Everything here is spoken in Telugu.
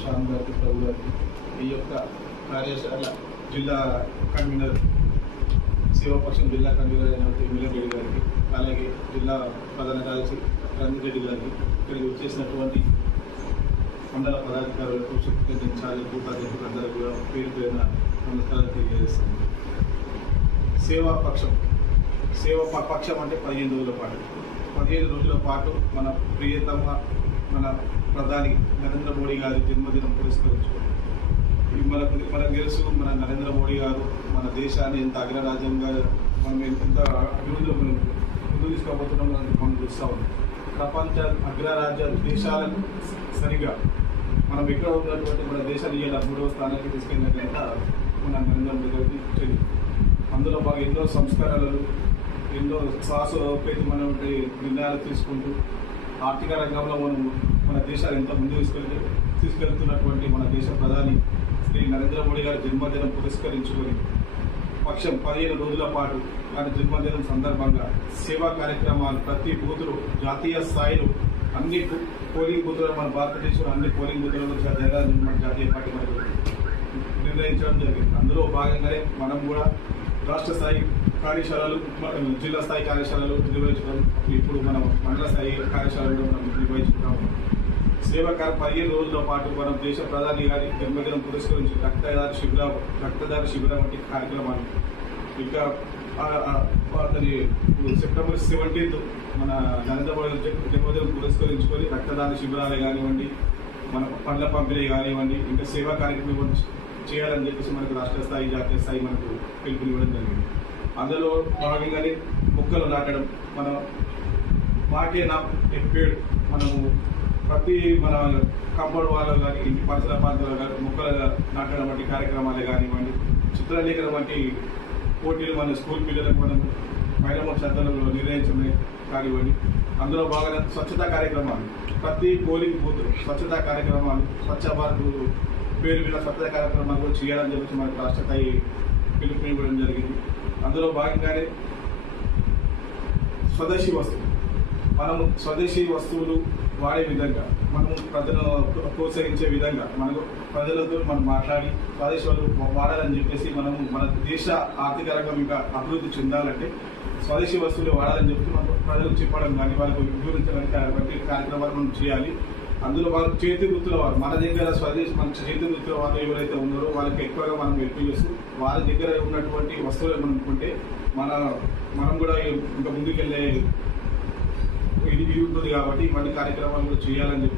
శ్యామ్ గారికి, ప్రభు గారికి, ఈ యొక్క కార్యశాల జిల్లా కన్వీనర్, సేవాపక్షం జిల్లా కన్వీనర్ అయినటువంటి మిలియన్ రెడ్డి గారికి, అలాగే జిల్లా ప్రధాన కార్యదర్శి రంజిత్ రెడ్డి గారికి, ఇక్కడికి వచ్చేసినటువంటి మండల పదాధికారులకు, శక్తి చాలకులు, ఉపాధ్యాయులందరూ కూడా పేరు పేరున నమస్కారాలు తెలియజేస్తాము. సేవాపక్షం అంటే 15 రోజుల పాటు 15 రోజుల పాటు మన ప్రియతమ మన ప్రధాని నరేంద్ర మోడీ గారి జన్మదినం పురస్కరించుకోండి. మనకు తెలుసు, మన నరేంద్ర మోడీ గారు మన దేశాన్ని ఎంత అగ్రరాజ్యంగా మనం ఎంత అభివృద్ధిలో ముందుకు తీసుకోబోతున్నాం మనం చూస్తూ ఉన్నాం. ప్రపంచ అగ్రరాజ్య దేశాలకు సరిగా మనం ఇక్కడ ఉన్నటువంటి మన దేశాన్ని ఇలా 3వ స్థానానికి తీసుకెళ్ళినట్లయితే మన నరేంద్ర మోడీ గారికి తెలియదు. అందులో బాగా ఎన్నో సంస్కరణలు, ఎన్నో సాహసోపేతమైనటువంటి నిర్ణయాలు తీసుకుంటూ ఆర్థిక రంగంలో మన దేశాలు ఎంత ముందు తీసుకెళ్తున్నటువంటి మన దేశ ప్రధాని శ్రీ నరేంద్ర మోడీ గారి జన్మదినం పురస్కరించుకొని 15 రోజుల పాటు ఆయన జన్మదినం సందర్భంగా సేవా కార్యక్రమాలు ప్రతి బూతులు జాతీయ స్థాయిలో అన్ని పోలింగ్ బూతులు మన భారతదేశంలో అన్ని పోలింగ్ బూతులలో జరగాలని మన జాతీయ పార్టీ మనకు నిర్ణయించడం జరిగింది. అందులో భాగంగానే మనం కూడా రాష్ట్ర స్థాయి కార్యశాలలు, జిల్లా స్థాయి కార్యశాలలు నిర్వహించడం, ఇప్పుడు మనం మండల స్థాయి కార్యశాలలు మనం నిర్వహించుకుంటాము. సేవా 15 రోజుల పాటు మనం దేశ ప్రధాని గారి జన్మదినం పురస్కరించి రక్తదాన శిబిరం వంటి కార్యక్రమాలు, ఇంకా అతని సెప్టెంబర్ 17 మన నరేంద్ర మోడీ జన్మదినం పురస్కరించుకొని రక్తదాన శిబిరాలే కానివ్వండి, మన పండ్ల పంపిణీ కానివ్వండి, ఇంకా సేవా కార్యక్రమం చేయాలని చెప్పేసి మనకు రాష్ట్ర స్థాయి, జాతీయ స్థాయి మనకు పిలుపునివ్వడం జరిగింది. అందులో భాగంగానే మొక్కలు నాటడం, మన మాకే నా ఎప్పేడు మనము ప్రతి మన కంపౌండ్ వాళ్ళు కానీ, ఇంటి పరిసర ప్రాంతాల్లో కానీ మొక్కలు నాటడం వంటి కార్యక్రమాలే కానివ్వండి, చిత్రలేఖనం వంటి పోటీలు మన స్కూల్ పిల్లలకు మనం మైనమో చందనంలో నిర్వహించడం కానివ్వండి. అందులో భాగంగా స్వచ్ఛతా కార్యక్రమాలు, ప్రతి పోలింగ్ బూత్ స్వచ్ఛతా కార్యక్రమాలు, స్వచ్ఛ భారత్ పేరు మీద స్వచ్ఛతా కార్యక్రమాలు కూడా చేయాలని చెప్పేసి మనకు రాష్ట్ర స్థాయి పిలుపునివ్వడం జరిగింది. అందులో భాగంగానే స్వదేశీ వస్తువులు, మనము స్వదేశీ వస్తువులు వాడే విధంగా, మనము ప్రజలను ప్రోత్సహించే విధంగా, మనకు ప్రజలతో మనం మాట్లాడి స్వదేశీ వాళ్ళు వాడాలని చెప్పేసి మనము మన దేశ ఆర్థిక రంగం ఇంకా అభివృద్ధి చెందాలంటే స్వదేశీ వస్తువులు వాడాలని చెప్పి మనం ప్రజలకు చెప్పడం కానీ, వాళ్ళకు వివరించడానికి కాబట్టి కార్యక్రమాలు మనం చేయాలి. అందులో వాళ్ళు చేతి వృత్తుల వారు, మన దగ్గర మన చేతి వృత్తుల వాళ్ళు ఎవరైతే ఉన్నారో వాళ్ళకి ఎక్కువగా మనం హెల్ప్ చేస్తూ వాళ్ళ దగ్గర ఉన్నటువంటి వస్తువులు మనం కొంటే మనం కూడా ఇంకా ముందుకెళ్ళే ఇది ఉంటుంది. కాబట్టి ఇవన్నీ కార్యక్రమాలు కూడా చేయాలని చెప్పి